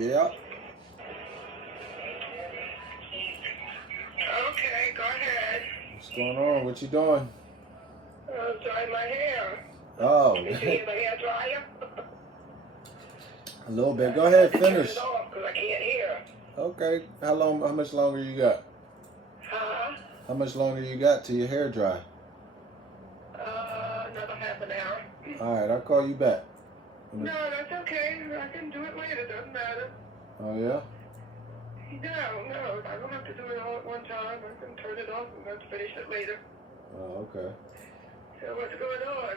Yeah. Okay, go ahead. What's going on? What you doing? Dry my hair. Oh, Did you hear the hair dryer? a little bit. Go I had ahead, to turn it finish. off because I can't hear. Okay. How long? How much longer you got? Huh? How much longer you got till your hair dry? Another half an hour. All right, I'll call you back. No, that's okay. I can do it later. Doesn't matter. Oh yeah. No. I don't have to do it all at one time. I can turn it off and then finish it later. Oh, okay. So what's going on?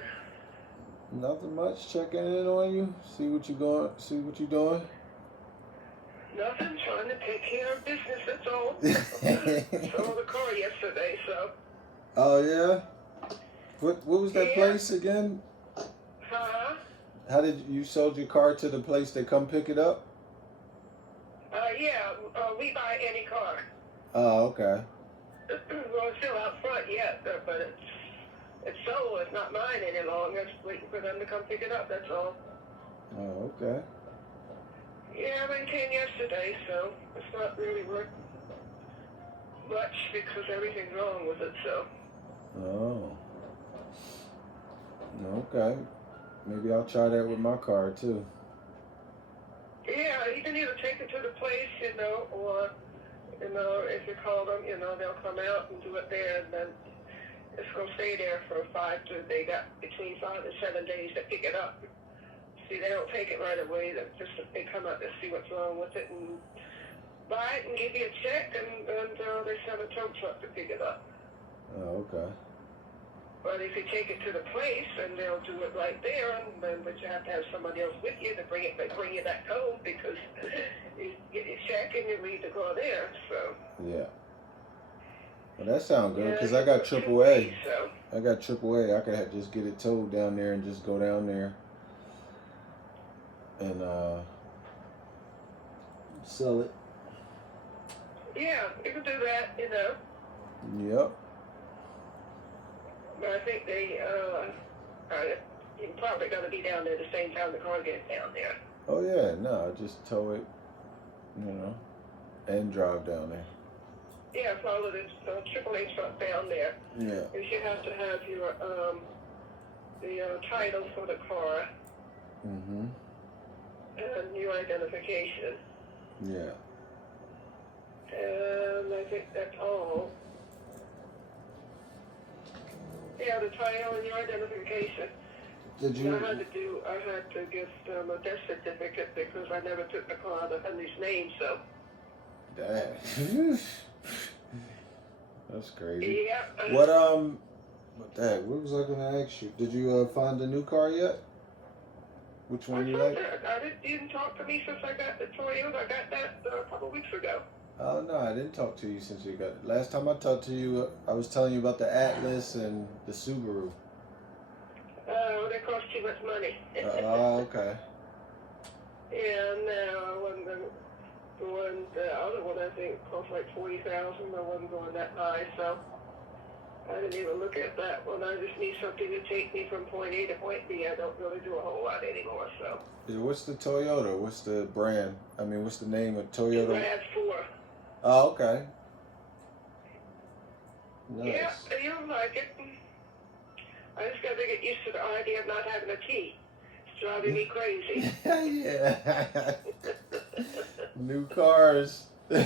Nothing much. Checking in on you. See what you going. See what you doing. Nothing. Trying to take care of business. That's all. Sold the car yesterday, so. Oh yeah. What was that Yeah. place again? Huh? How did you sold your car to the place they come pick it up? Yeah. We buy any car. Oh, okay. Well, it's still out front yet, but it's sold. It's not mine any longer. Just waiting for them to come pick it up. That's all. Oh, okay. Yeah, I came yesterday, so it's not really worth much because everything's wrong with it. So. Oh. Okay. Maybe I'll try that with my car too. Yeah, you can either take it to the place, or if you call them, they'll come out and do it there, and then it's gonna stay there for they got between 5 and 7 days to pick it up. See, they don't take it right away. They come out to see what's wrong with it and buy it and give you a check, and they send a tow truck to pick it up. Oh, okay. But if you take it to the place, then they'll do it right there, but you have to have somebody else with you to bring you that code because you get your check and you leave the car there. So. Yeah. Well, that sounds good because Yeah, I got it's 2 AAA. ways, so. I got AAA. I could just get it towed down there and just go down there and sell it. Yeah, you can do that, Yep. But I think you're probably going to be down there the same time the car gets down there. Oh yeah. No, just tow it, and drive down there. Yeah, follow this AAA truck down there. Yeah. Because you have to have your the title for the car Mhm. and your identification. Yeah. And I think that's all. Yeah, the title and your identification. Did you? I had to give them a death certificate because I never took the car under his name, so. Dang. That's crazy. Yeah. What what was I gonna ask you? Did you find a new car yet? Which one you like? You didn't talk to me since I got the Toyota. I got that a couple weeks ago. Oh no, I didn't talk to you since you got it. Last time I talked to you, I was telling you about the Atlas and the Subaru. They cost too much money. Oh, okay. Yeah, no, the other one I think cost like 40,000. I wasn't going that high, so I didn't even look at that one. I just need something to take me from point A to point B. I don't really do a whole lot anymore, so. Yeah, what's the Toyota? What's the brand? I mean, what's the name of Toyota? RAV4. Oh, okay. Nice. Yeah, you don't like it. I just got to get used to the idea of not having a key. It's driving me crazy. Yeah. New cars. I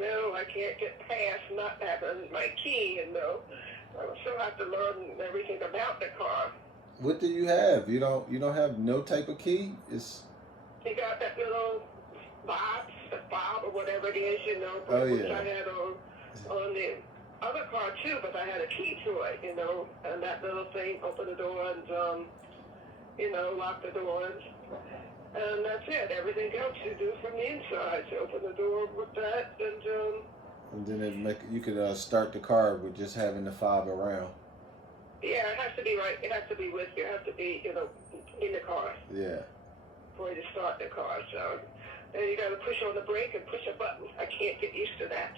know I can't get past not having my key, I still have to learn everything about the car. What do you have? You don't have no type of key? It's You got that little fob or whatever it is, Oh, which yeah. I had on the other car too, but I had a key to it, and that little thing, open the door and, lock the doors. And that's it. Everything else you do from the inside. You open the door with that, and then you could start the car with just having the fob around. yeah, it has to be right. It has to be with you. It has to be, in the car. Yeah. For you to start the car. So then you got to push on the brake and push a button. I can't get used to that.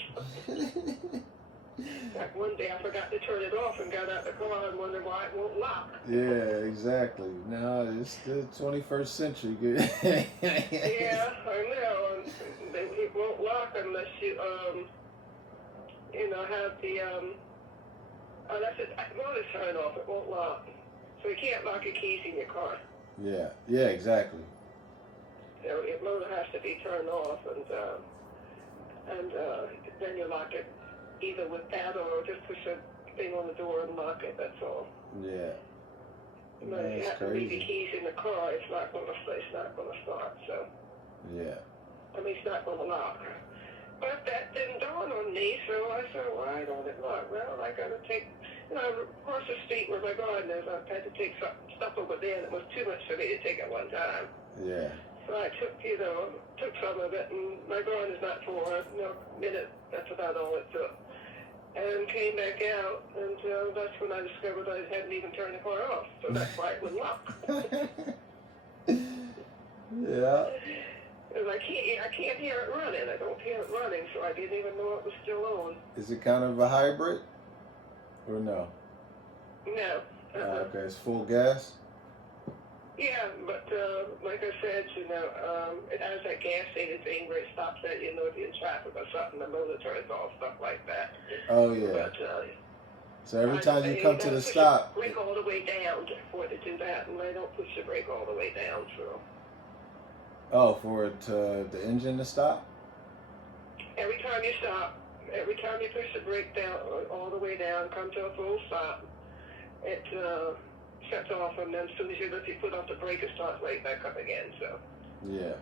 Like one day I forgot to turn it off and got out the car and wondered why it won't lock. Yeah, exactly. No, it's the 21st century. Yeah, I know. And it won't lock unless you, have the, unless it motor turn off, it won't lock. So you can't lock your keys in your car. Yeah, exactly. Your motor has to be turned off, and then you lock it either with that or just push a thing on the door and lock it. That's all. Yeah. But if you That's have to leave your crazy. keys in the car, it's not going to start. So Yeah. I mean, it's not going to lock. But that didn't dawn on me, so I said, why don't it lock? Well, I got to take, across the street where my garden is, I had to take stuff over there, and it was too much for me to take at one time. Yeah. So I took some of it, and my garden is not for a minute. That's about all it took. And came back out, and that's when I discovered I hadn't even turned the car off. So that's why it wouldn't lock. Yeah. Because I can't hear it running. I don't hear it running, so I didn't even know it was still on. Is it kind of a hybrid? Or no? No. Okay, it's full gas? Yeah, but like I said, it has that gas station thing where it stops at, if you're in traffic or something, the motor turns off, stuff like that. Oh, yeah. But So every time you come to the stop... brake all the way down for it to do that, and I don't push the brake all the way down, so... Oh, for it the engine to stop? Every time you stop, every time you push the brake down, all the way down, come to a full stop, it shuts off, and then as soon as you lift your foot off the brake, it starts right back up again, so. Yeah.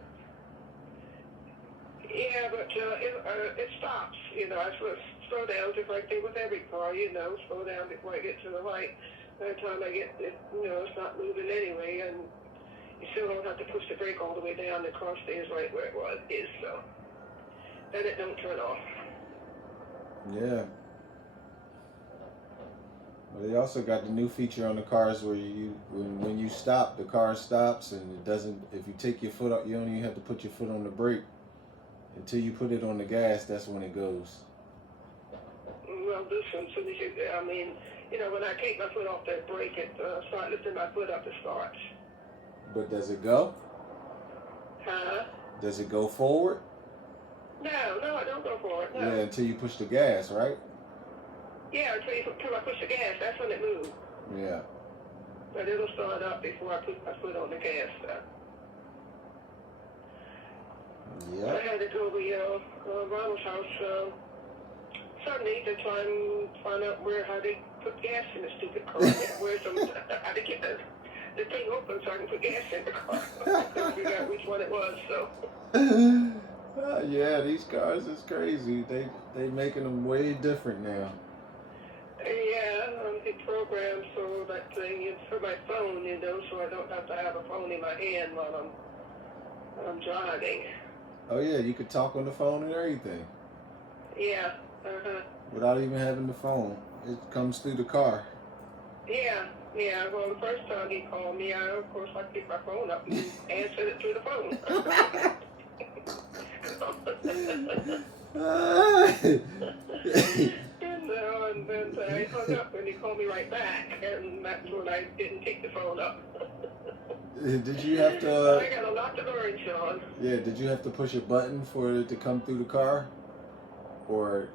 Yeah, but it stops, I sort of slow down just like they with every car, slow down before I get to the light. By the time I get it, it's not moving anyway, and you still don't have to push the brake all the way down. The car stays right where it is, so then it don't turn off. Yeah. Well, they also got the new feature on the cars where when you stop, the car stops, and it doesn't. If you take your foot off, you don't even have to put your foot on the brake. Until you put it on the gas, that's when it goes. Well, this one, so when I take my foot off that brake, it start lifting my foot up, it starts. But does it go? Huh? Does it go forward? No, I don't go for it. No. Yeah, until you push the gas, right? Yeah, until I push the gas, that's when it moves. Yeah. But it'll start up before I put my foot on the gas. Yeah. I had to go to Ronald's house Sunday to try and find out how they put gas in the stupid car. I had to get the thing open so I can put gas in the car. I couldn't figure out which one it was, so. Yeah, these cars is crazy. They making them way different now. Yeah, they programmed so that thing is for my phone, so I don't have to have a phone in my hand while I'm driving. Oh yeah, you could talk on the phone and everything. Yeah, Without even having the phone. It comes through the car. Yeah. Well, the first time he called me, of course, I picked my phone up and answered it through the phone. And then I hung up and he called me right back, and that's when I didn't take the phone up. Did you have to... I got a lot to learn, Sean. Yeah, did you have to push a button for it to come through the car? Or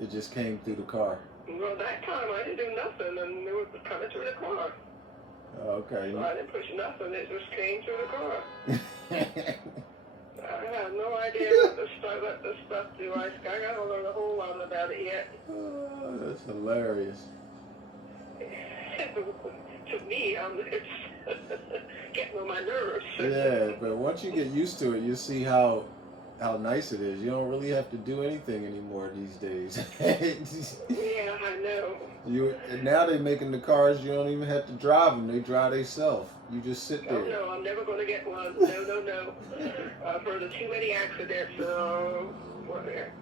it just came through the car? Well, that time I didn't do nothing, and it was coming through the car. Okay. So I didn't push nothing, it just came through the car. I have no idea what this stuff do. I gotta learn a whole lot about it yet. Oh, that's hilarious. To me, it's getting on my nerves. Yeah, but once you get used to it, you see how nice it is. You don't really have to do anything anymore these days. Yeah, I know. Now they're making the cars, you don't even have to drive them. They drive themselves. You just sit there. Oh, no, I'm never going to get one. No. I've heard of too many accidents.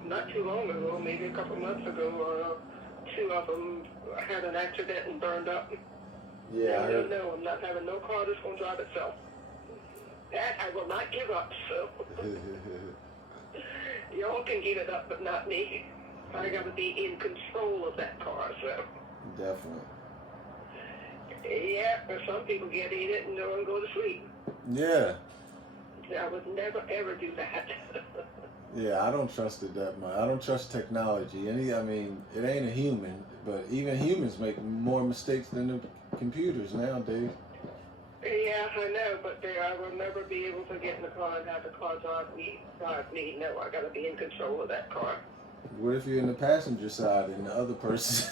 Not too long ago, maybe a couple months ago, two of them had an accident and burned up. Yeah. No, I'm not having no car that's going to drive itself. That I will not give up, so. Y'all can give it up, but not me. I got to be in control of that car. So Definitely. yeah, but some people get in it and no one go to sleep. Yeah. I would never ever do that. Yeah, I don't trust it that much. I don't trust technology. I mean, it ain't a human, but even humans make more mistakes than the computers nowadays. Yeah, I know, but I will never be able to get in the car and have the car drive me. No, I got to be in control of that car. What if you're in the passenger side and the other person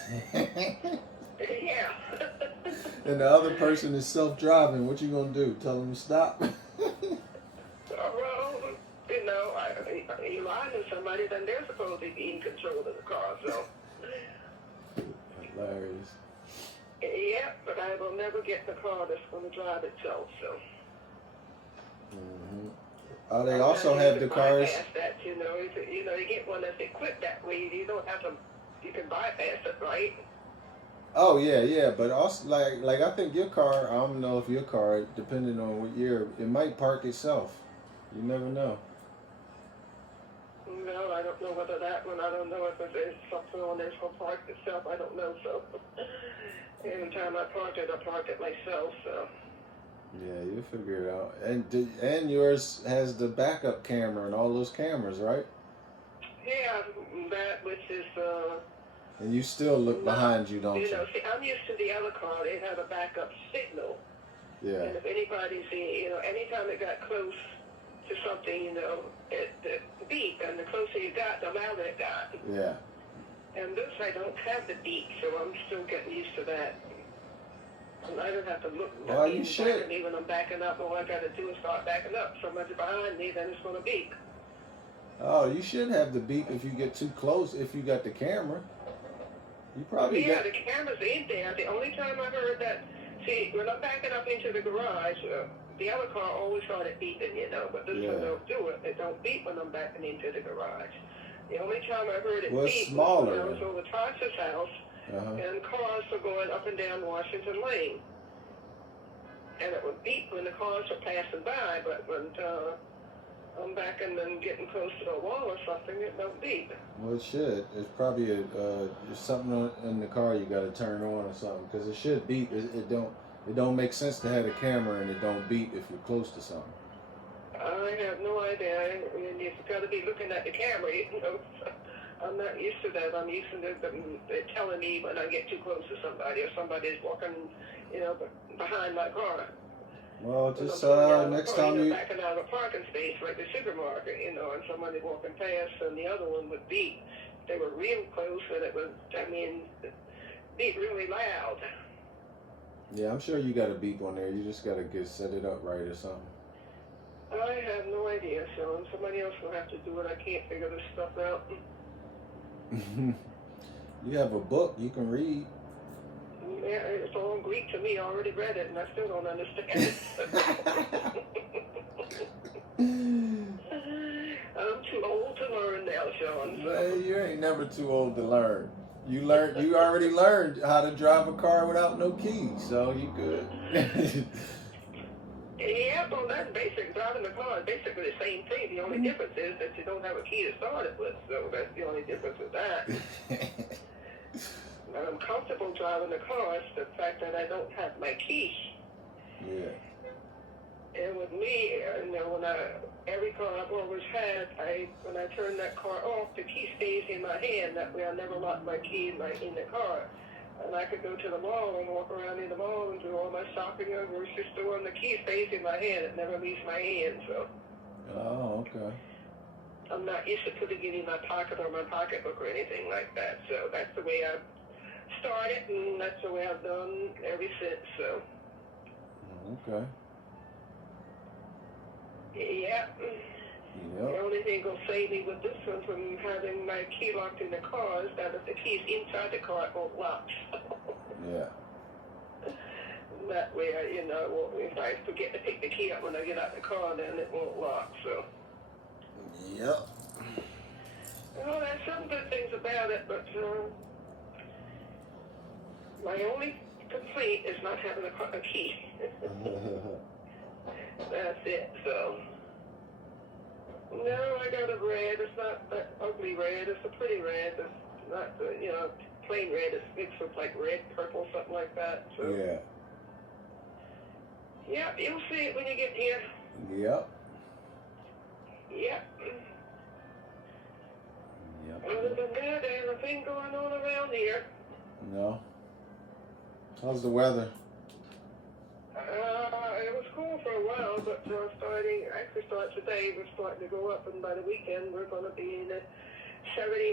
Yeah. and the other person is self-driving? What you gonna do? Tell them to stop? Well, you know, you lie to somebody, then they're supposed to be in control of the car. So Hilarious. yeah, but I will never get the car that's going to drive itself. So. Hmm. Oh, they also have the cars. Bypass that, you know, you get one that's equipped that way. You don't have to. You can bypass it, right? Oh yeah, yeah, but also like I think your car. I don't know if your car, depending on what year, it might park itself. You never know. No, I don't know whether that one. I don't know if there's something on there for park itself. I don't know. So every time I parked it myself. So. Yeah, you'll figure it out. And yours has the backup camera and all those cameras, right? Yeah, that which is. And you still look behind you, don't you? You know, see, I'm used to the other car. It had a backup signal. Yeah. And if anybody's, you know, anytime it got close to something, you know, it beep, and the closer you got, the louder it got. Yeah. And this, I don't have the beep, so I'm still getting used to that. And I don't have to look Well, you should. back at me when I'm backing up. All I got to do is start backing up. Somebody's behind me, then it's going to beep. Oh, you should have the beep if you get too close. If you got the camera, you probably Yeah, got. the camera's in there. The only time I heard that, see, when I'm backing up into the garage, the other car always started beeping, you know, but this one don't do it. It don't beep when I'm backing into the garage. The only time I heard it beep was when I was over Tasha's house, and cars were going up and down Washington Lane. And it would beep when the cars were passing by, but when I'm backing and getting close to a wall or something, it don't beep. Well, it should. It's probably there's something in the car you got to turn on or something, because it should beep. It don't make sense to have a camera and it don't beep if you're close to something. I have no idea. I mean, you've got to be looking at the camera, you know. I'm not used to that. I'm used to it telling me when I get too close to somebody or somebody's walking, you know, behind my car. Well, just next time you backing out of a parking space like the supermarket, you know, and somebody walking past, and the other one would beep. They were real close, and it was, I mean, beep really loud. Yeah, I'm sure you got a beep on there. You just got to set it up right or something. I have no idea, so somebody else will have to do it. I can't figure this stuff out. You have a book you can read. Yeah, it's all Greek to me. I already read it, and I still don't understand it. I'm too old to learn now, Sean. Man, you ain't never too old to learn. You already learned how to drive a car without no keys, so you good. Yeah, well, that's basic. Driving the car is basically the same thing. The only difference is that you don't have a key to start it with, so that's the only difference with that. And I'm comfortable driving the car. It's the fact that I don't have my key. Yeah. And with me, you know, every car I've always had, when I turn that car off, the key stays in my hand. That way I never lock my key in the car. And I could go to the mall and walk around in the mall and do all my shopping at a grocery store, and the key stays in my hand. It never leaves my hand, so. Oh, okay. I'm not used to putting it in my pocket or my pocketbook or anything like that. So that's the way I started, and that's the way I've done ever since, so. Okay. Yeah. Yep. The only thing will save me with this one from having my key locked in the car is that if the key's inside the car, it won't lock. Yeah. That way, you know, if I forget to pick the key up when I get out the car, then it won't lock, so. Yep. Well, there's some good things about it, but my only complaint is not having a key. That's it, so. No, I got a red. It's not that ugly red. It's a pretty red. It's not the, plain red. It's mixed with like red, purple, something like that. So, Yeah. yeah, you'll see it when you get here. Yep. Yeah. Yep. Other than that, there's nothing going on around here. No. How's the weather? It was cool for a while, but start today, we're starting to go up, and by the weekend, we're going to be in the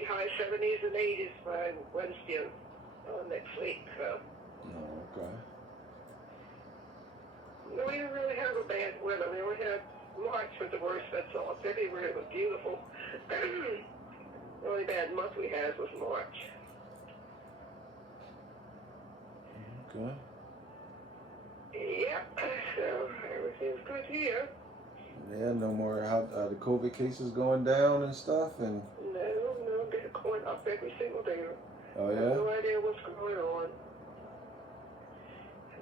high 70s and 80s by Wednesday next week. So. Oh, okay. No, we didn't really have a bad weather. We only had March was the worst, that's all. February was beautiful. The only bad month we had was March. Okay. Yep, so everything's good here. Yeah, no more. How the COVID cases going down and stuff, and No, they're going up every single day. oh I have yeah. no idea what's going on.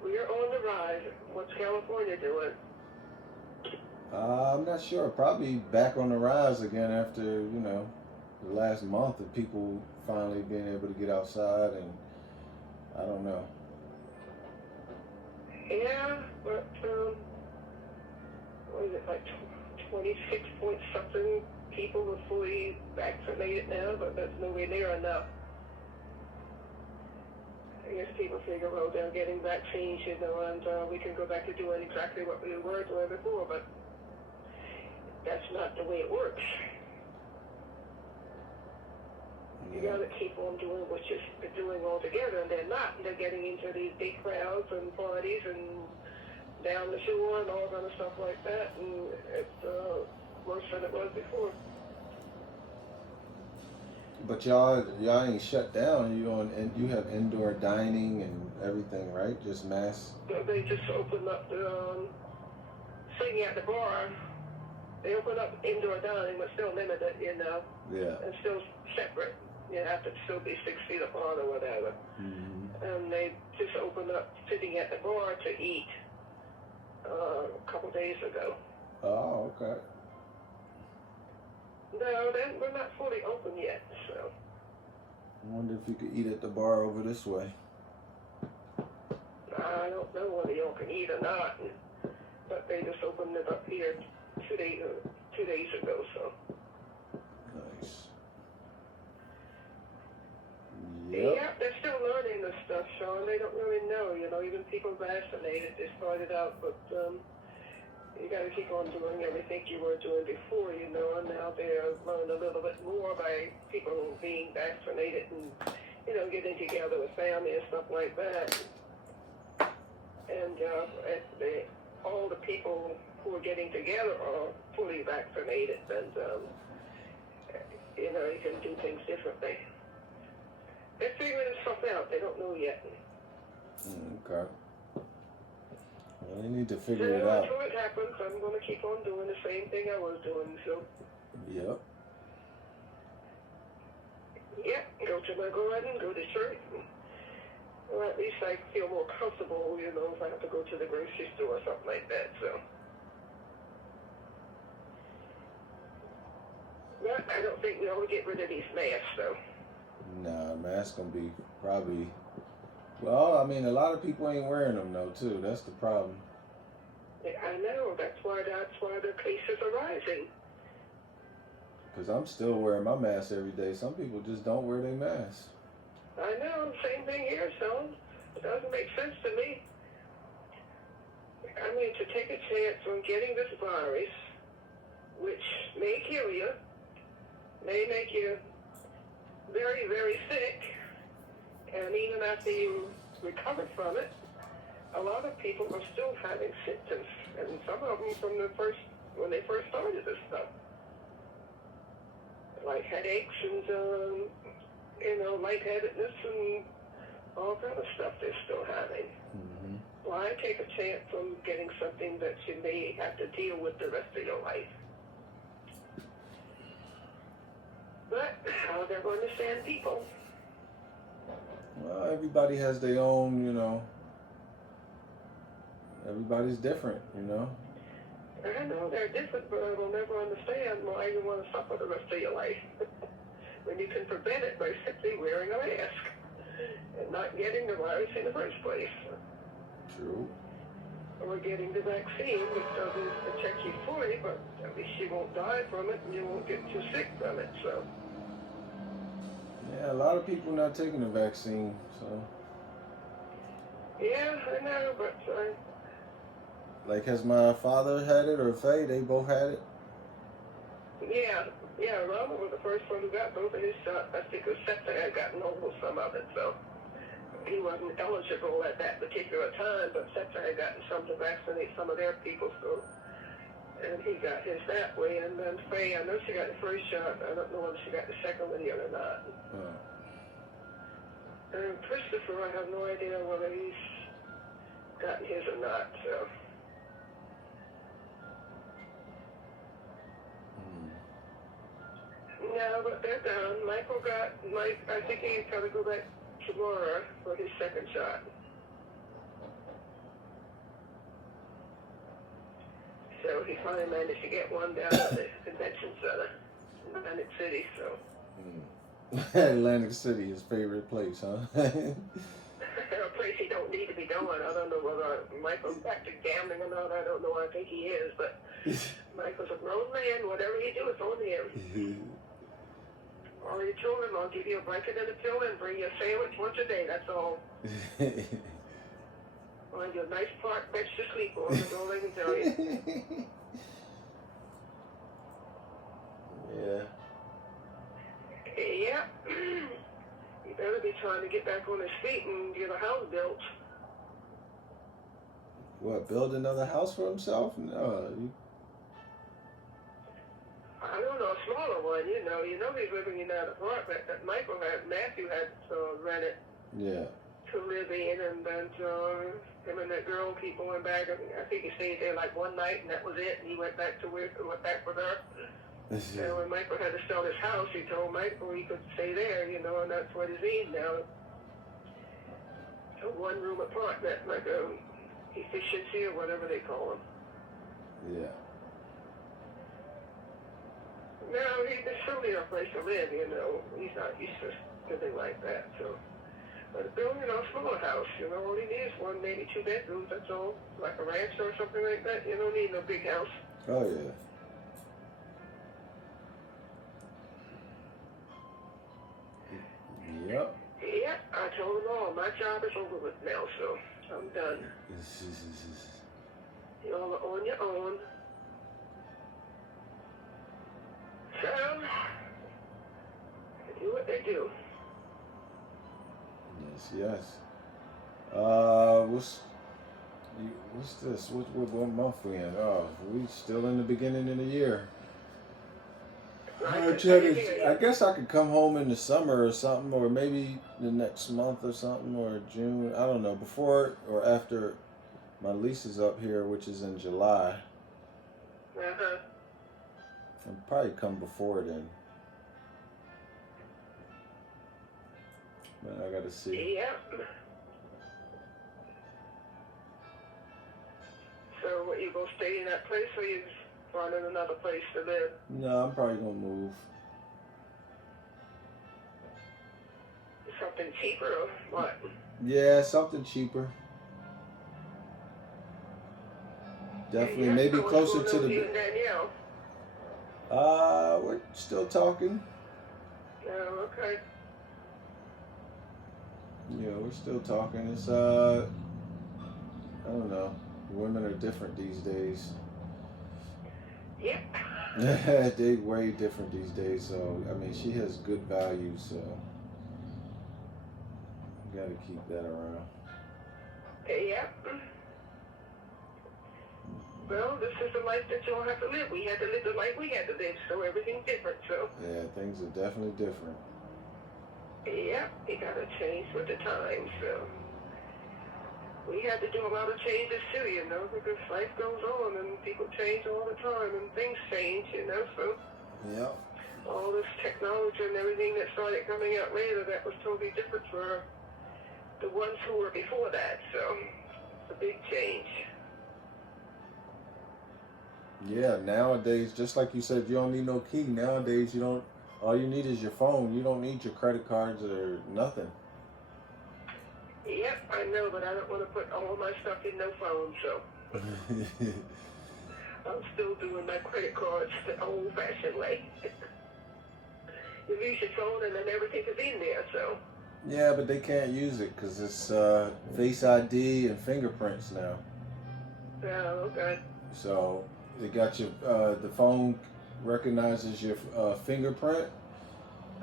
We are on the rise. What's California doing? I'm not sure. Probably back on the rise again after the last month of people finally being able to get outside, and I don't know. Yeah, but what is it, like 26 point something people are fully vaccinated now, but that's nowhere near enough. I guess people figure, well, they're getting vaccines, and we can go back to doing exactly what we were doing before, but that's not the way it works. You Yeah. gotta keep on doing what you're doing altogether, and they're not. They're getting into these big crowds and parties and down the shore and all kind of stuff like that, and it's worse than it was before. But y'all ain't shut down. You have indoor dining and everything, right? Just mass. So they just opened up the singing at the bar. They opened up indoor dining, but still limited, Yeah. and still separate. You have to still be 6 feet apart or whatever. Mm-hmm. And they just opened up sitting at the bar to eat a couple days ago. Oh, okay. No, we're not fully open yet, so. I wonder if you could eat at the bar over this way. I don't know whether y'all can eat or not, but they just opened it up here 2 days ago, so. Nice. Yeah, Yep. they're still learning this stuff, Sean. They don't really know, even people vaccinated, they started out, but you got to keep on doing everything you were doing before, and now they're learning a little bit more by people being vaccinated and, getting together with family and stuff like that. And all the people who are getting together are fully vaccinated, and, you can do things differently. They're figuring stuff out. They don't know yet. Okay. Well, they need to figure it out. Until it happens, I'm going to keep on doing the same thing I was doing. So, Yep. go to my garden, go to church. Well, at least I feel more comfortable, if I have to go to the grocery store or something like that. So, but I don't think we ought to get rid of these masks, though. Nah, mask gonna be probably. Well, I mean, a lot of people ain't wearing them though, too. That's the problem. I know. That's why the cases are rising. Cause I'm still wearing my mask every day. Some people just don't wear their mask. I know. Same thing here, son. It doesn't make sense to me. I mean, to take a chance on getting this virus, which may kill you, may make you very, very sick, and even after you recover from it, a lot of people are still having symptoms, and some of them from when they first started this stuff, like headaches and lightheadedness and all kind of stuff they're still having. Mm-hmm. Why take a chance on getting something that you may have to deal with the rest of your life? But how they're going to stand people. Well, everybody has their own, everybody's different, I know they're different, but I will never understand why you want to suffer the rest of your life when you can prevent it by simply wearing a mask and not getting the virus in the first place. True. Or getting the vaccine, which doesn't protect you fully, but at least you won't die from it and you won't get too sick from it. So, Yeah, a lot of people not taking the vaccine, so. yeah, I know, but Like, has my father had it or Faye? They both had it? yeah, Ronald was the first one who got both of his shots. I think Scepter had gotten over some of it, so he wasn't eligible at that particular time, but Scepter had gotten some to vaccinate some of their people, so, and he got his that way. And then Faye, I know she got the first shot. I don't know whether she got the second one yet or not. Oh. And Christopher, I have no idea whether he's gotten his or not, so. No, but they're done. I think he's got to go back tomorrow for his second shot. So he finally managed to get one down at the convention center in Atlantic City, so. Atlantic City, his favorite place, huh? A place he don't need to be going. I don't know whether Michael's back to gambling or not. I don't know. I think he is, but Michael's a grown man. Whatever he do, it's on him. Already told him I'll give you a blanket and a pillow and bring you a sandwich once a day. That's all. Find you a nice park bench to sleep on. That's all they can tell you. Yeah. Yeah. He better be trying to get back on his feet and get a house built. What, build another house for himself? No. I don't know, a smaller one, you know. You know he's living in that apartment that Matthew had rented. Yeah. To live in, and then him and that girl keep going back. I think he stayed there like one night, and that was it. And he went back with her. And when Michael had to sell his house, he told Michael he could stay there, you know, and that's what he's in now. A one-room apartment, like a efficiency or whatever they call them. Yeah. No, there's certainly a place to live, you know. He's not used to living like that, so. But building a smaller house, you know, all he needs one, maybe 2 bedrooms, that's all. Like a ranch or something like that. You don't need no big house. Oh, yeah. Yep. Yeah, I told him all. My job is over with now, so I'm done. Y'all are on your own. So, they do what they do. Yes. What's this? What month we in? Oh, we still in the beginning of the year. I guess I could come home in the summer or something, or maybe the next month or something, or June. I don't know, before or after my lease is up here, which is in July. Uh-huh. I'll probably come before then. But I gotta see. Yeah. So, what, you gonna stay in that place, or you finding another place to live? No, I'm probably gonna move. Something cheaper or what? Yeah, something cheaper. Definitely, Yeah, maybe so closer what's to going on with you the. and Danielle? We're still talking. Oh, okay. Yeah, we're still talking. It's I don't know. Women are different these days. Yep. They way different these days. So I mean, she has good values. So you gotta keep that around. Yep. Well, this is the life that y'all have to live. We had to live the life we had to live, so everything's different. So. Yeah, things are definitely different. Yep, you gotta change with the times. So. We had to do a lot of changes too, you know, because life goes on and people change all the time and things change, you know, so. Yep. All this technology and everything that started coming out later, that was totally different for the ones who were before that, so it's a big change. Yeah, nowadays, just like you said, you don't need no key. Nowadays, you don't. All you need is your phone. You don't need your credit cards or nothing. Yep, I know, but I don't want to put all my stuff in no phone, so I'm still doing my credit cards the old-fashioned way. You lose your phone and then everything is in there, so. Yeah, but they can't use it because it's Face ID and fingerprints now. Oh, okay. So they got your the phone recognizes your fingerprint,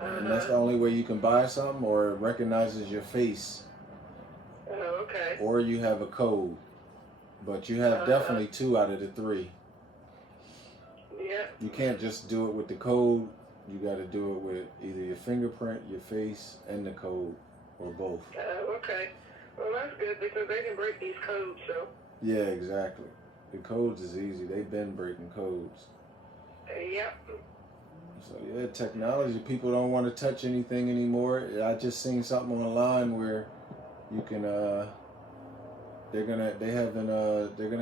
and that's Uh-huh. the only way you can buy something, or it recognizes your face, Oh, okay. or you have a code. But you have Uh-huh. definitely two out of the three. Yeah. You can't just do it with the code. You got to do it with either your fingerprint, your face, and the code, or both. Oh, okay. Well, that's good because they can break these codes, so. Yeah, exactly. The codes is easy. They've been breaking codes. Yep. So yeah, technology. People don't want to touch anything anymore. I just seen something online where you can. They're gonna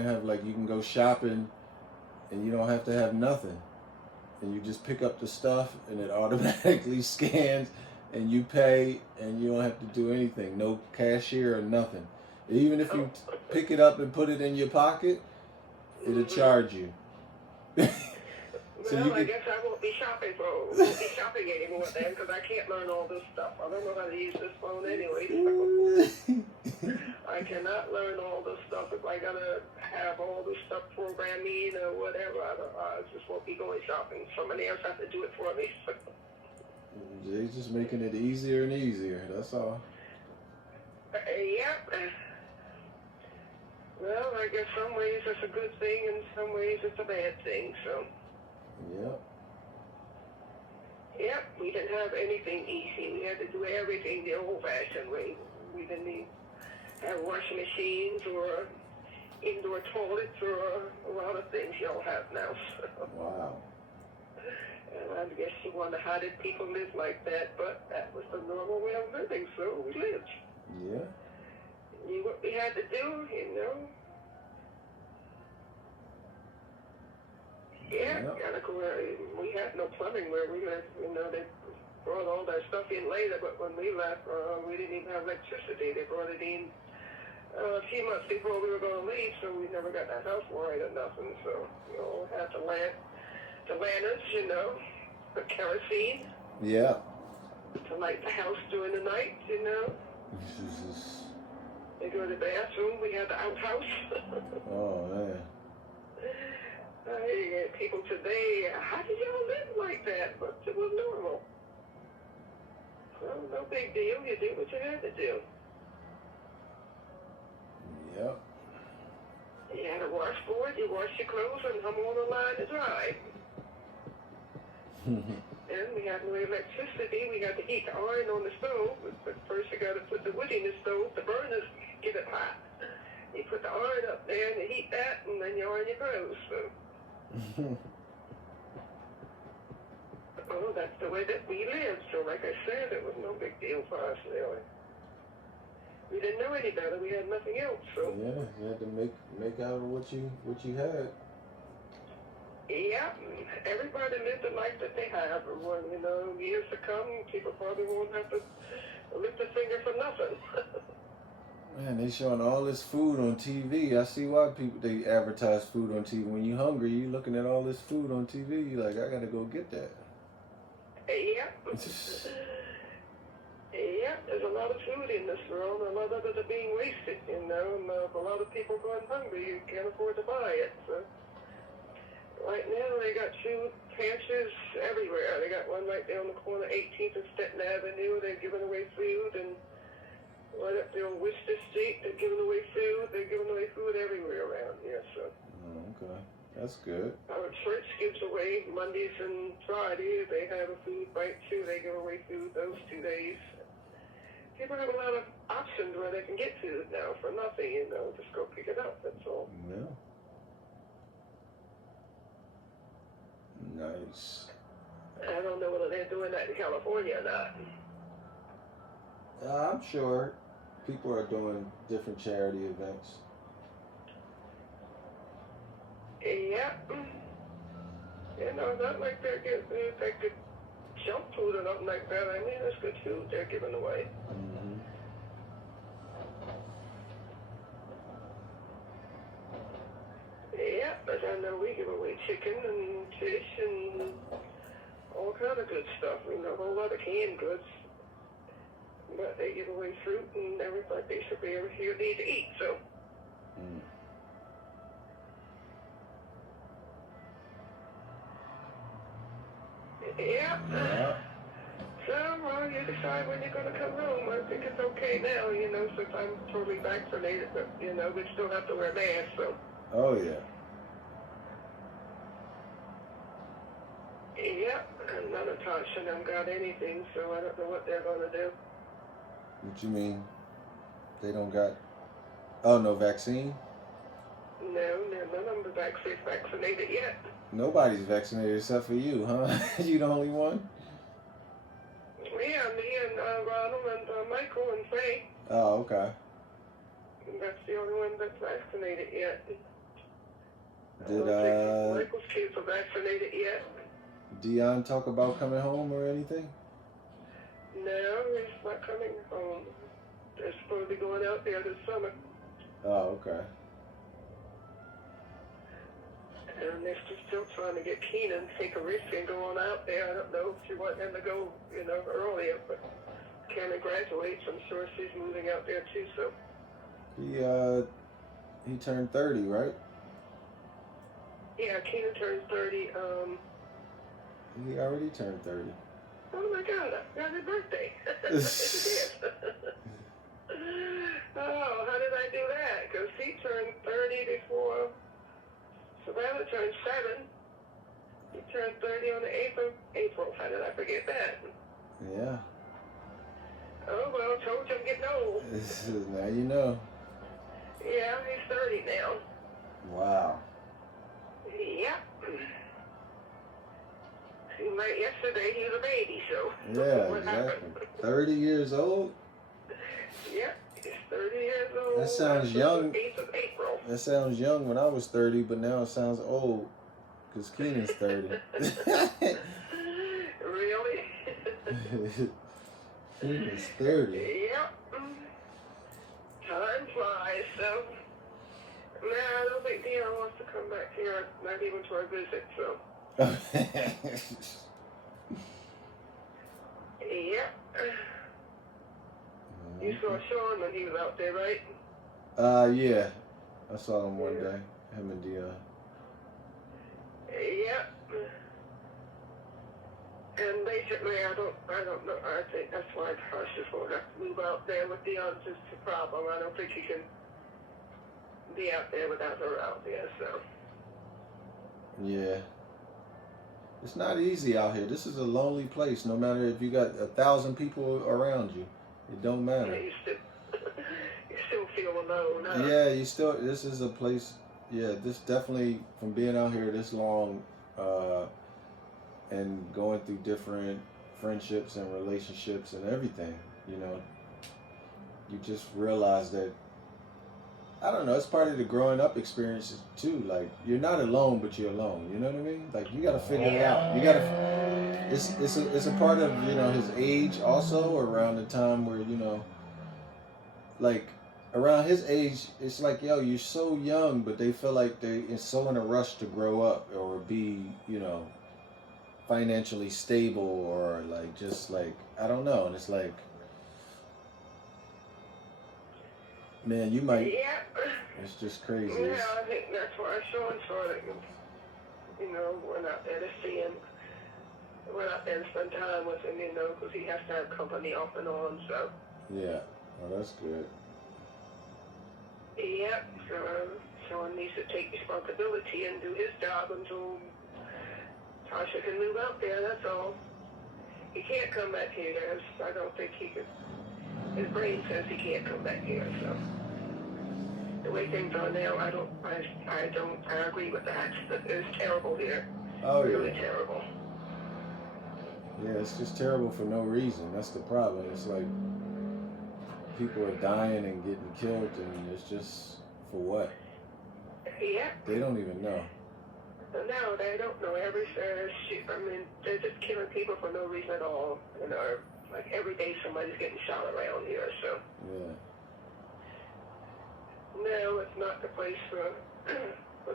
have like you can go shopping and you don't have to have nothing. And you just pick up the stuff and it automatically scans and you pay and you don't have to do anything. No cashier or nothing. Even if Oh. you pick it up and put it in your pocket, it'll Mm-hmm. charge you. So you Well, I could. guess I won't be shopping anymore then because I can't learn all this stuff. I don't know how to use this phone anyway, so. I cannot learn all this stuff if I gotta have all this stuff programming or whatever. I just won't be going shopping. Somebody else has to do it for me. They're just making it easier and easier. That's all. Yep. Well, I guess some ways it's a good thing and some ways it's a bad thing. So, Yep. yep, we didn't have anything easy. We had to do everything the old-fashioned way. We didn't have washing machines or indoor toilets or a lot of things y'all have now. So. Wow. And I guess you wonder how did people live like that, but that was the normal way of living, so we lived. Yeah. Knew what we had to do, you know. Yeah, Yep. gotta go. We had no plumbing where we lived. You know, they brought all that stuff in later, but when we left, we didn't even have electricity. They brought it in a few months before we were going to leave, so we never got that house wired or nothing. So we all had the lanterns, you know, the kerosene Yeah. to light the house during the night, you know. They go to the bathroom. We had the outhouse. Oh man. People today, how did y'all live like that? But it was normal. Well, no big deal. You did what you had to do. Yep. You had a washboard. You wash your clothes and hung on the line to dry. And we had no electricity. We had to heat the iron on the stove. But first you got to put the wood in the stove. The burners get it hot. You put the iron up there and you heat that, and then you iron your clothes. So. Oh, that's the way that we lived. So, like I said, it was no big deal for us, really. We didn't know any better. We had nothing else. So. Yeah, you had to make out of what you had. Yeah, everybody lived the life that they have. When, you know, years to come, people probably won't have to lift a finger for nothing. Man, they showing all this food on TV. I see why people they advertise food on TV. When you're hungry, you looking at all this food on TV. You like, I gotta go get that. Yeah. Yeah, there's a lot of food in this world. A lot of it are being wasted, you know. And a lot of people going hungry. You can't afford to buy it. So. Right now, they got food pantries everywhere. They got one right there on the corner, 18th and Stanton Avenue. They're giving away food, and right up there on Worcester Street, they're giving away food. They're giving away food everywhere around here. So. Oh, okay, that's good. Our church gives away Mondays and Fridays. They have a food bank too. They give away food those 2 days. People have a lot of options where they can get food now for nothing. You know, just go pick it up. That's all. Yeah. Nice. I don't know whether they're doing that in California or not. I'm sure people are doing different charity events. Yeah. You know, not like they could junk food or nothing like that. I mean, it's good food they're giving away. Mm-hmm. Yeah, but I know we give away chicken and fish and all kind of good stuff. You know, a whole lot of canned goods. But they give away fruit and everything they should be able here need to eat, so. Mm. Yeah. Yeah. So, well, you decide when you're going to come home. I think it's okay now, you know, since I'm totally vaccinated, but, you know, we still have to wear masks, so. Oh yeah. Yeah, and none of Tasha and them got anything, so I don't know what they're going to do. What you mean? They don't got? Oh, no vaccine? No, none of them are vaccinated yet. Nobody's vaccinated except for you, huh? You the only one? Yeah, me and Ronald and Michael and Faye. Oh, okay. That's the only one that's vaccinated yet. Did Michael's kids are vaccinated yet. Dion talk about coming home or anything? No, he's not coming home. They're supposed to be going out there this summer. Oh, okay. And they're still trying to get Keenan to take a risk and go on out there. I don't know if she wants him to go, you know, earlier, but Cameron graduates. I'm sure she's moving out there too, so. He turned 30, right? Yeah, Keenan turns 30. He already turned 30. Oh my God, I forgot his birthday. Yes. Oh, how did I do that? Because he turned 30 before Savannah turned 7. He turned 30 on the 8th of April. How did I forget that? Yeah. Oh, well, told you I'm getting old. Now you know. Yeah, he's 30 now. Wow. Yep. Seemed like yesterday he was a baby, so. Yeah, What exactly. happened? 30 years old? Yep, he's 30 years old. That sounds young. 8th of April. That sounds young when I was 30, but now it sounds old because Keenan's 30. Really? Keenan's 30. Yep. Time flies, so. Nah, I don't think Dion wants to come back here, not even to our visit, so. Yep. You saw Sean when he was out there, right? Yeah. I saw him one day. Him and Dion. Yep. And basically, I don't know. I think that's why Tasha's going to have to move out there with Dion. Just a problem. I don't think he can be out there without her out there. So. Yeah. It's not easy out here. This is a lonely place. No matter if you got 1,000 people around you, it don't matter. You still feel alone, huh? Yeah, this is a place, yeah, this definitely, from being out here this long, and going through different friendships and relationships and everything, you know, you just realize that, I don't know, it's part of the growing up experience too. Like, you're not alone, but you're alone. You know what I mean? Like, you gotta figure it out. You gotta. It's a part of, you know, his age also, around the time where, you know, like around his age, it's like, yo, you're so young, but they feel like they're so in a rush to grow up or be, you know, financially stable or like just like, I don't know. And it's like, man, you might. Yeah. It's just crazy. Yeah, I think that's why Sean sort of, you know, went out there to see him. Went out there and spend time with him, you know, because he has to have company off and on, so. Yeah. Oh, that's good. Yep, so Sean needs to take responsibility and do his job until Tasha can move out there, that's all. He can't come back here, I don't think he could. His brain says he can't come back here, so. The way things are now, I agree with that. It's terrible here. Oh, really yeah. Terrible. Yeah, it's just terrible for no reason. That's the problem. It's like people are dying and getting killed, and it's just for what? Yeah. They don't even know. No, they don't know I mean, they're just killing people for no reason at all. You know, like every day somebody's getting shot around here. So Yeah. no, it's not the place for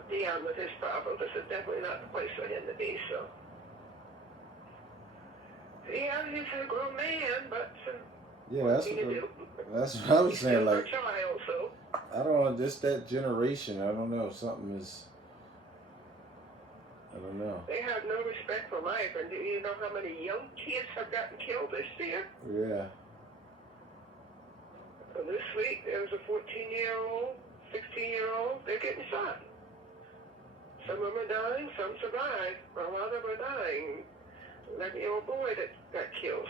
Dion with his problem. This is definitely not the place for him to be. So yeah, he's a grown man, but Yeah, what can you do? that's what I was He's saying. still a Like, child, so. I don't know, just that generation. I don't know. Something is. I don't know. They have no respect for life, and do you know how many young kids have gotten killed this year? Yeah. This week, there was a 14-year-old, 16-year-old, they're getting shot. Some of them are dying, some survive. A lot of them are dying. 11-year-old boy that got killed.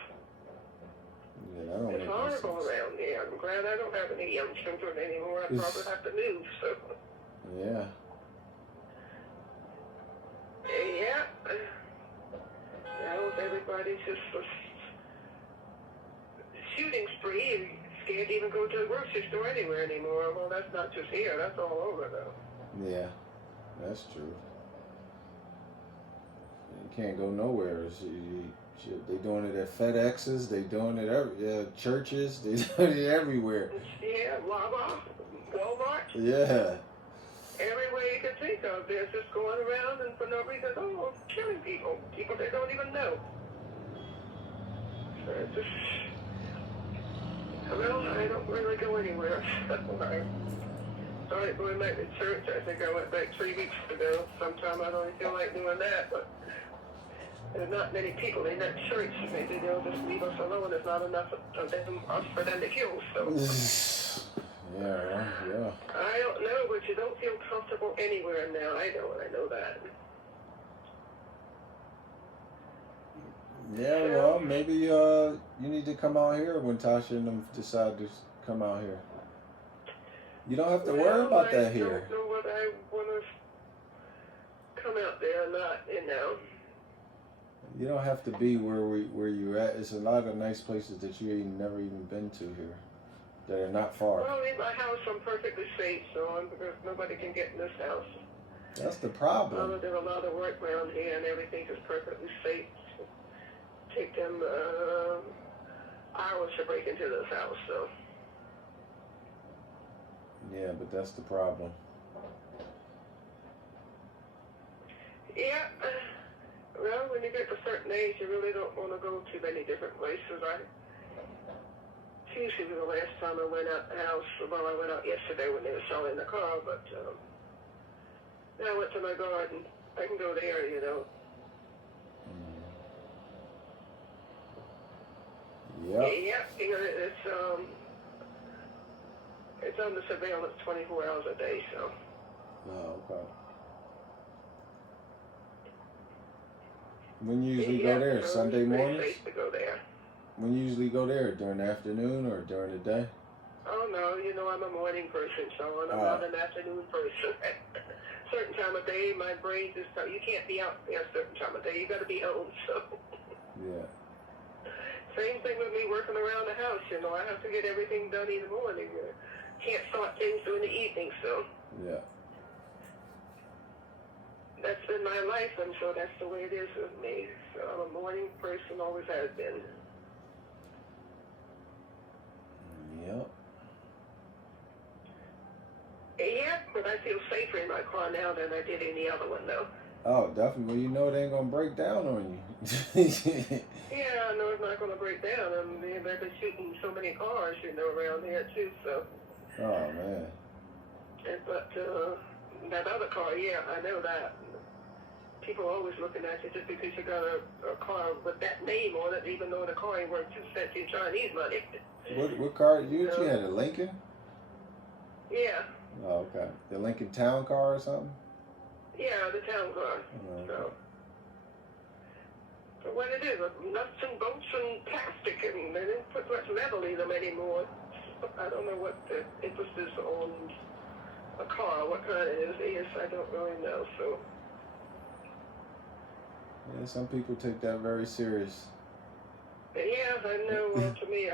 Yeah, I don't It's make no horrible sense. around here. I'm glad I don't have any young children anymore. I probably have to move, so. Yeah. Yeah. Now everybody's just a shooting spree and scared to even go to the grocery store anywhere anymore. Well, that's not just here. That's all over, though. Yeah. That's true. You can't go nowhere. They doing it at FedExes. They doing it churches. They doing it everywhere. Yeah, Wawa, Walmart. Yeah. Everywhere you can think of, they're just going around and for no reason at all killing people they don't even know. So it's just, well, I don't really go anywhere. I started going back to church. I think I went back 3 weeks ago. Sometime I don't even feel like doing that, but there's not many people in that church. Maybe they'll just leave us alone. There's not enough of them for them to kill. So. Yeah. I don't know, but you don't feel comfortable anywhere now. I know that. Yeah, well, maybe you need to come out here when Tasha and them decide to come out here. You don't have to worry about that here. I don't know whether I want to come out there or not, you know. You don't have to be where you're at. It's a lot of nice places that you ain't never even been to here that are not far. Well, in my house, I'm perfectly safe, because nobody can get in this house. That's the problem. There's a lot of work around here, and everything is perfectly safe. Take them hours to break into this house, so. Yeah, but that's the problem. Yeah. Well, when you get to a certain age, you really don't want to go to many different places. Tuesday was the last time I went out the house. Well, I went out yesterday when they were selling the car, but now I went to my garden. I can go there, you know. Yep. Yeah, it's under surveillance 24 hours a day, so. Oh, okay. When you usually go there? Sunday mornings? It's safe to go there. When you usually go there? During the afternoon or during the day? Oh, no, I'm a morning person, so I'm not an afternoon person. Certain time of day, my brain just, you can't be out there a certain time of day. You got to be home, so. Yeah. Same thing with me working around the house, I have to get everything done in the morning. Can't start things during the evening, so. Yeah. That's been my life, and so that's the way it is with me. So I'm a morning person, always has been. Yep. Yeah, but I feel safer in my car now than I did in the other one, though. Oh, definitely. You know it ain't gonna break down on you. Yeah, I know it's not going to break down. They've been shooting so many cars, around here, too, so. Oh, man. But that other car, yeah, I know that. People are always looking at you just because you got a car with that name on it, even though the car ain't worth 2 cents in Chinese money. What car you had? A Lincoln? Yeah. Oh, okay. The Lincoln Town car or something? Yeah, the town car. Oh, okay. So what it is, nuts and bolts and plastic, and they didn't put much metal in them anymore. I don't know what the emphasis on a car, what kind it is, I don't really know, so. Yeah, some people take that very serious. Yeah, I know, to me,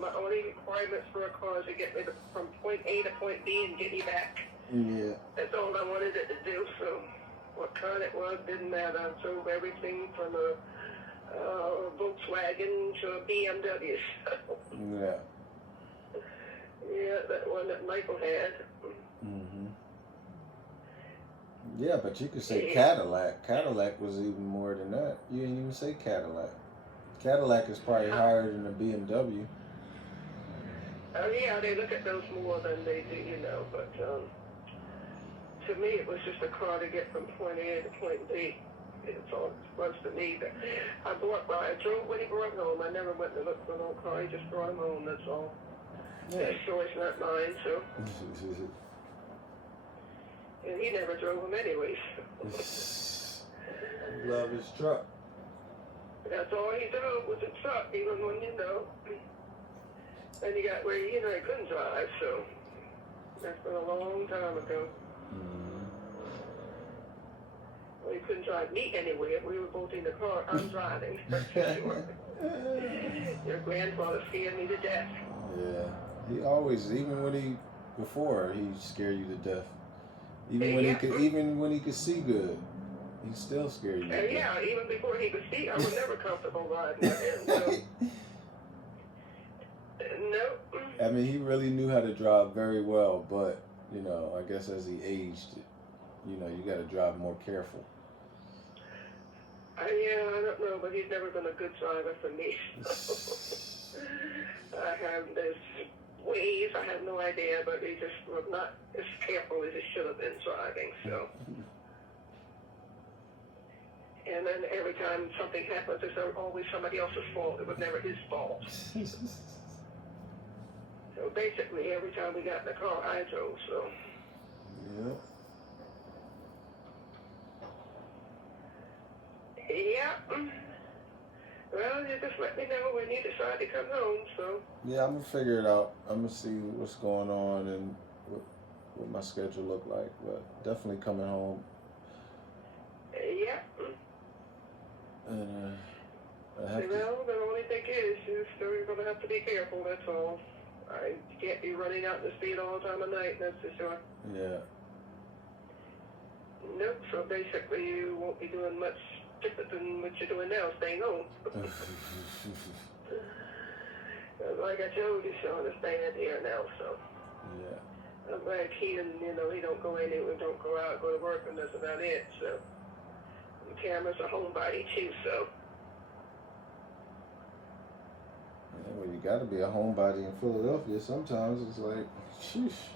my only requirements for a car is to get me from point A to point B and get me back. Yeah. That's all I wanted it to do, so. what kind it was, didn't matter. I drove everything from a Volkswagen to a BMW. Yeah. Yeah, that one that Michael had. Hmm. Yeah, but you could say Yeah. Cadillac. Cadillac was even more than that. You didn't even say Cadillac. Cadillac is probably higher than a BMW. Yeah, they look at those more than they do, but to me it was just a car to get from point A to point B. It's all it was to me. I drove when he brought home. I never went to look for no car. He just brought him home, that's all. Yeah. His choice, not mine, so. And he never drove them anyways. Love his truck. That's all he drove was a truck, even when, then he got where, he couldn't drive, so. That's been a long time ago. Mm-hmm. Well, he couldn't drive me anywhere. We were both in the car. I'm driving, that's for sure. Your grandfather scared me to death. Yeah. He always, before he scared you to death. Even when he could see good, he still scared you to death. Yeah, even before he could see, I was never comfortable riding with him. So. Nope. I mean, he really knew how to drive very well, but I guess as he aged, you got to drive more careful. Yeah, I don't know, but he's never been a good driver for me. I have this ways, I have no idea, but he just was not as careful as he should have been driving, so. And then every time something happens, it's always somebody else's fault. It was never his fault. So basically, every time we got in the car, I drove, so. Yeah. Yeah. Well, you just let me know when you decide to come home, so. Yeah, I'm going to figure it out. I'm going to see what's going on and what my schedule look like, but definitely coming home. Yeah. And the only thing is, you're going to have to be careful, that's all. I can't be running out in the street all the time of night, that's for sure. Yeah. Nope, so basically you won't be doing much different than what you're doing now, staying home. Like I told you, Sean, it's bad here now, so. Yeah. I'm glad Keenan, he don't go anywhere, don't go out, go to work, and that's about it, so. And Cameron's a homebody, too, so. Yeah, well, you got to be a homebody in Philadelphia. Sometimes it's like, sheesh.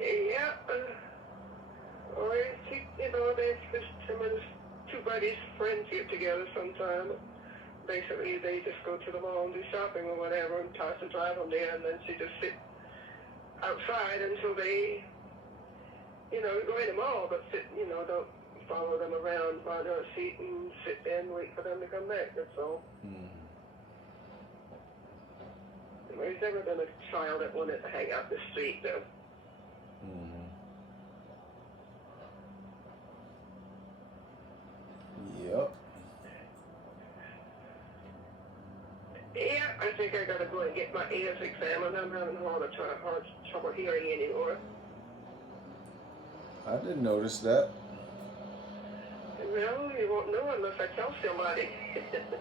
Yeah. Or, they just, him and his two buddies, friends get together sometime. Basically, they just go to the mall and do shopping or whatever, and Tasha drive them there, and then she just sit outside until they, go in the mall, but sit, don't follow them around, find her a seat and sit there and wait for them to come back, that's all. He's never been a child that wanted to hang out in the street, though. Yep. Yeah, I think I gotta go and get my ears examined. I'm having hard trouble hearing anymore. I didn't notice that. Well, you won't know unless I tell somebody.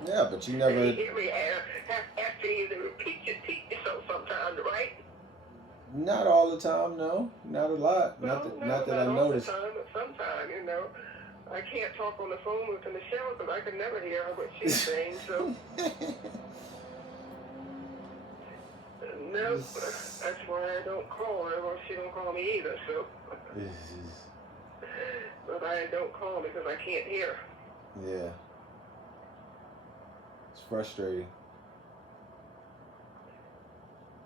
Yeah, but you never. You hear me after you repeat yourself sometimes, right? Not all the time, no. Not a lot. Well, not that I all noticed. the time, but sometimes, I can't talk on the phone with Michelle because I can never hear her what she's saying, so. No, that's why I don't call her, or she don't call me either, so. But I don't call because I can't hear. Yeah. It's frustrating.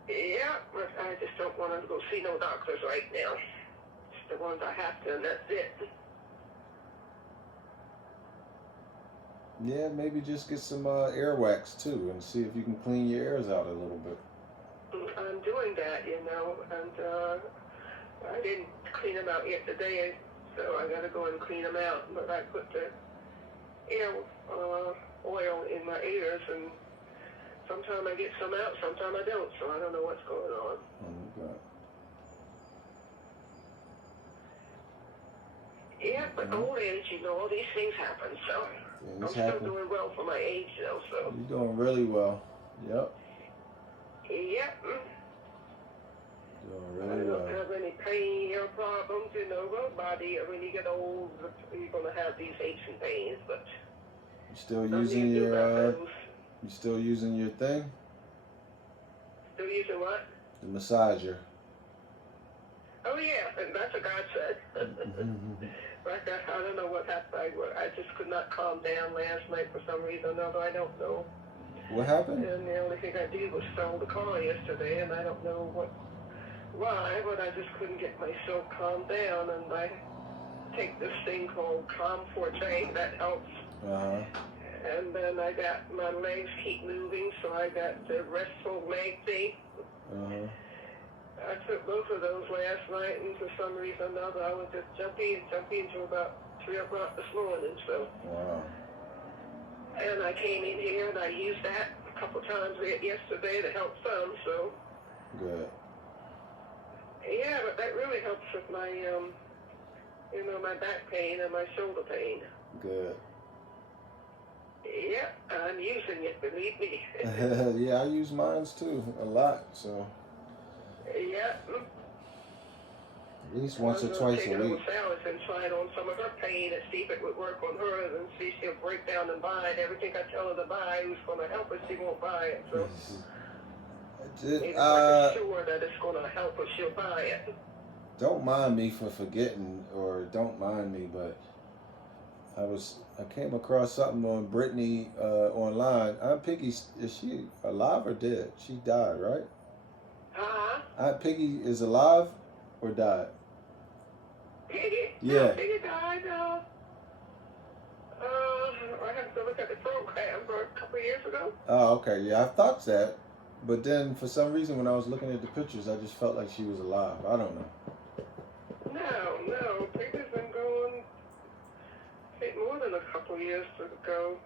Yeah, but I just don't want to go see no doctors right now. Just the ones I have to, and that's it. Yeah, maybe just get some earwax too and see if you can clean your ears out a little bit. I'm doing that, and I didn't clean them out yet today, so I got to go and clean them out. But I put the ear oil in my ears, and sometimes I get some out, sometimes I don't, so I don't know what's going on. Oh, God. but old age, all these things happen, so Things I'm still happen. doing well for my age, though, so. You're doing really well. Yep. Yep. Doing I really don't well. have any pain or problems, body. When you get old, you're going to have these aches and pains, but You still nothing using you can do about your those. you still using your thing? Still using what? The massager. Oh, yeah, and that's a godsend. Like I don't know what happened. I just could not calm down last night for some reason, although I don't know. What happened? And the only thing I did was sell the car yesterday, and I don't know why, but I just couldn't get myself calmed down. And I take this thing called Comforte that helps. Uh-huh. And then I got my legs keep moving, so I got the restful leg thing. Uh-huh. I took both of those last night, and for some reason or another, I was just jumpy until about 3 o'clock this morning. So. Wow. And I came in here and I used that a couple times yesterday to help some. So. Good. Yeah, but that really helps with my, my back pain and my shoulder pain. Good. Yeah, I'm using it, believe me. Yeah, I use mines too a lot, so Yeah. at least once or twice a week. Salad and try it on some of her pain and see if it would work on her, and see if she'll break down and buy it. Everything I tell her to buy, who's going to help her, she won't buy it. So maybe if I'm sure that it's going to help her, she'll buy it. Don't mind me for forgetting, or don't mind me, but I came across something on Brittany online. Aunt Piggy, is she alive or dead? She died, right? Uh-huh. Aunt Piggy is alive or died? Piggy? Yeah. No, Piggy died, I have to look at the program for a couple of years ago. Oh, okay. Yeah, I thought that. But then for some reason when I was looking at the pictures, I just felt like she was alive. I don't know. No. Piggy's been going, I think, more than a couple of years ago.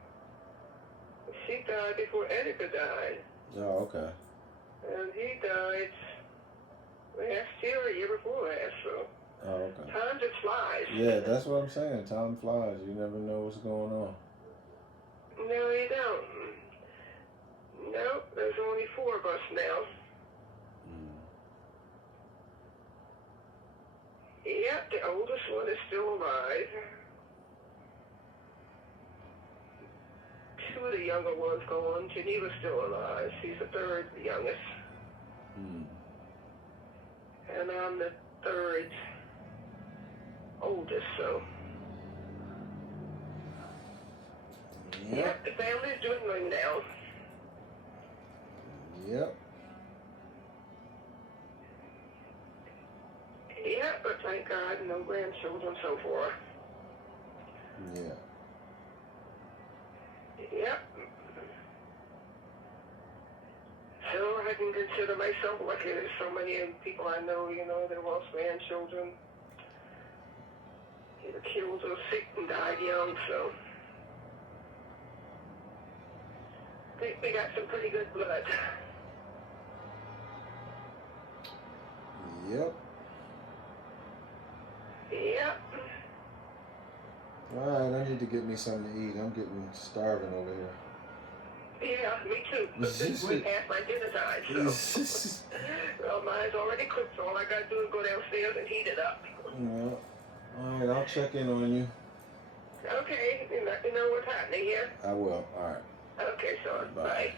She died before Edgar died. Oh, okay. And he died last year or year before last, so. Oh, okay. Time just flies. Yeah, that's what I'm saying. Time flies. You never know what's going on. No, you don't. Nope, there's only 4 of us now. Yep, the oldest one is still alive. 2 of the younger ones gone. Geneva's still alive. She's the 3rd youngest. And I'm the 3rd oldest, so. Yep, the family's dwindling now. Yep. Yeah, but thank God, no grandchildren so far. Yeah. Yep. So I can consider myself lucky. There's so many people I know, that lost grandchildren, either killed or sick and died young, so. I think we got some pretty good blood. Yep. Yep. All right, I need to get me something to eat. I'm getting starving over here. Yeah, me too. We're past my dinner time, so. Well, mine's already cooked, so all I gotta do is go downstairs and heat it up. Yeah. All right, I'll check in on you. Okay, let me know what's happening here. I will. All right. Okay, so Bye. bye.